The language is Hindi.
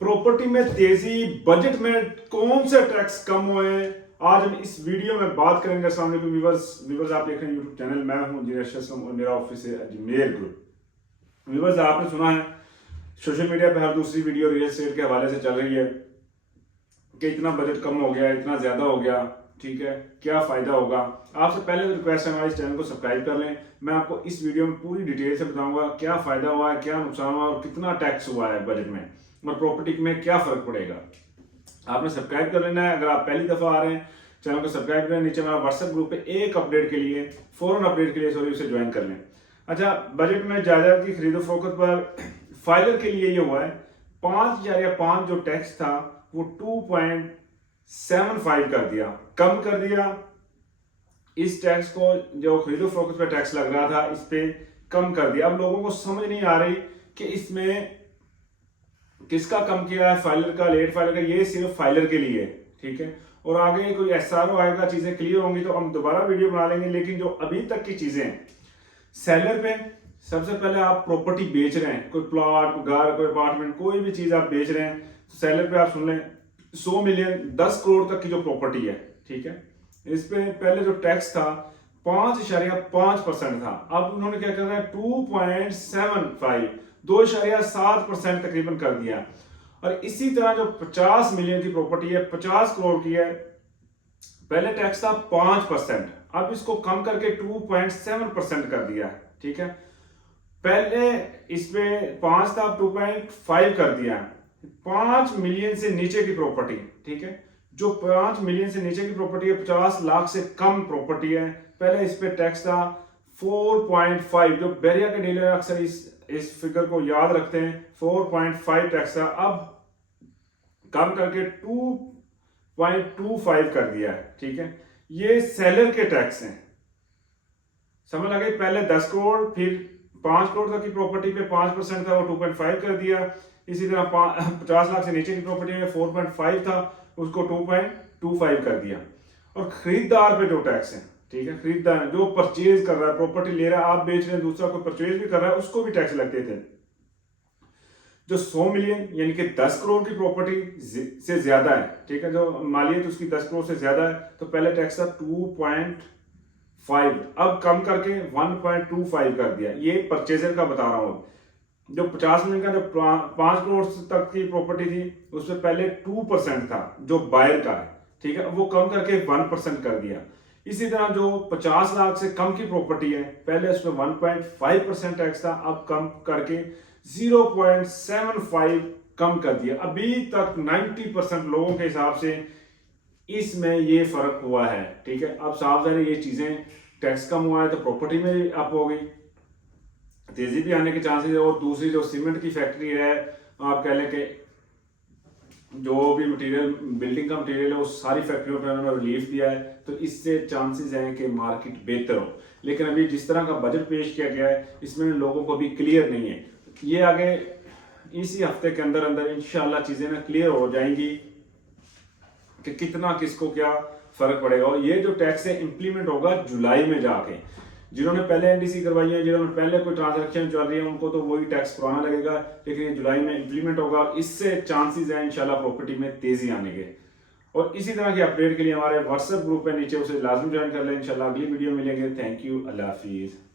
प्रॉपर्टी में तेजी, बजट में कौन से टैक्स कम हुए हैं, आज हम इस वीडियो में बात करेंगे। अस्सलाम वालेकुम व्यूवर्स आप देख रहे हैं यूट्यूब चैनल, मैं हूं जिनेश असलम और मेरा ऑफिस है अजमेर ग्रुप। व्यूवर्स आपने सुना है सोशल मीडिया पे हर दूसरी वीडियो रियल एस्टेट के हवाले से चल रही है कि इतना बजट कम हो गया, इतना ज्यादा हो गया, ठीक है, क्या फायदा होगा। आपसे पहले रिक्वेस्ट है हमारे इस चैनल को सब्सक्राइब कर लें। मैं आपको इस वीडियो में पूरी डिटेल से बताऊंगा क्या फायदा हुआ है, क्या नुकसान हुआ और कितना टैक्स हुआ है बजट में और प्रॉपर्टी में क्या फर्क पड़ेगा। आपने सब्सक्राइब कर लेना है। अगर आप पहली दफा आ रहे हैं चैनल को सब्सक्राइब करें, नीचे हमारा व्हाट्सएप ग्रुप है, एक अपडेट के लिए फौरन अपडेट के लिए उसे ज्वाइन कर लें। अच्छा, बजट में जायदाद की खरीदो फरोख्त पर फाइलर के लिए ये हुआ है 5,500 जो टैक्स था वो 2.75 कर दिया, कम कर दिया। इस टैक्स को जो खरीदो फरोख्त पे टैक्स लग रहा था इस पे कम कर दिया। अब लोगों को समझ नहीं आ रही कि इसमें किसका कम किया है, फाइलर का, लेट फाइलर का। ये सिर्फ फाइलर के लिए, ठीक है। और आगे कोई एसआरओ आएगा, चीजें क्लियर होंगी तो हम दोबारा वीडियो बना लेंगे। लेकिन जो अभी तक की चीजें हैं, सेलर पे सबसे पहले आप प्रॉपर्टी बेच रहे हैं, कोई प्लॉट, कोई घर, कोई अपार्टमेंट, कोई भी चीज आप बेच रहे हैं तो सेलर पे आप सुन लें 100 मिलियन 10 करोड़ तक की जो प्रॉपर्टी है, ठीक है, इस पे पहले जो टैक्स था 5.5% था। अब उन्होंने क्या करना है 2.75 2.7% तकरीबन कर दिया। और इसी तरह जो 50 मिलियन की प्रॉपर्टी है, 50 करोड़ की है, पहले टैक्स था 5%, अब इसको कम करके 2.7% कर दिया, ठीक है। पहले इस पे 5 था, 2.5 कर दिया। 5 मिलियन से नीचे की प्रॉपर्टी, ठीक है, जो 5 मिलियन से नीचे की प्रॉपर्टी है, 50 लाख से कम प्रॉपर्टी है, पहले इस पे टैक्स था 4.5। जो बैरिया के डीलर अक्सर इस फिगर को याद रखते हैं, 4.5 टैक्स था, अब कम करके 2.25 कर दिया है, ठीक है। ये सेलर के टैक्स हैं, समझ आ गई। पहले 10 करोड़ फिर 5 करोड़ तक की प्रॉपर्टी पे 5% था, वो 2.5 कर दिया। इसी तरह 50 लाख से नीचे की प्रॉपर्टी में 4.5 था, उसको 2.25 कर दिया। और खरीदार पे जो टैक्स है, ठीक है, खरीदार जो परचेज कर रहा है, प्रॉपर्टी ले रहा है, आप बेच रहे हैं, दूसरा कोई परचेज भी कर रहा है, उसको भी टैक्स लगते थे। जो 100 मिलियन यानी कि 10 करोड़ की प्रॉपर्टी से ज्यादा है, ठीक है, जो मालियत उसकी 10 करोड़ से ज्यादा है, तो पहले टैक्स था 2.5, अब कम करके 1.25 कर दिया। ये परचेजर का बता रहा हूं। जो 50 मिलियन का जो 5 करोड़ तक की प्रॉपर्टी थी उसमें पहले 2% था जो बायर का है, ठीक है, वो कम करके 1% कर दिया। इसी तरह जो 50 लाख से कम की प्रॉपर्टी है, पहले उसमें 1.5% टैक्स था, अब कम करके 0.75 कम कर दिया। अभी तक 90% लोगों के हिसाब से इसमें ये फर्क हुआ है, ठीक है। अब साफ जाहिर ये चीजें टैक्स कम हुआ है तो प्रॉपर्टी में भी अप हो गई, तेजी भी आने के चांसेस है। और दूसरी जो सीमेंट की फैक्ट्री है, आप कह लें कि जो भी मटेरियल, बिल्डिंग का मटेरियल है, वो सारी फैक्ट्रियों पर उन्होंने रिलीफ दिया है, तो इससे चांसेस हैं कि मार्केट बेहतर हो। लेकिन अभी जिस तरह का बजट पेश किया गया है इसमें लोगों को भी क्लियर नहीं है। ये आगे इसी हफ्ते के अंदर अंदर इंशाल्लाह चीजें ना क्लियर हो जाएंगी कि कितना किसको क्या फर्क पड़ेगा। और ये जो टैक्स है इंप्लीमेंट होगा जुलाई में जाके। जिन्होंने पहले एनडीसी करवाई है, जिन्होंने पहले कोई ट्रांजैक्शन चल रही है, उनको तो वही टैक्स पुराना लगेगा, लेकिन ये जुलाई में इंप्लीमेंट होगा। इससे चांसेस है इंशाल्लाह प्रॉपर्टी में तेजी आने के। और इसी तरह के अपडेट के लिए हमारे व्हाट्सएप ग्रुप है नीचे, उसे लाजमी ज्वाइन कर लें। इंशाल्लाह अगली वीडियो मिलेंगे। Thank you, Allah Hafiz.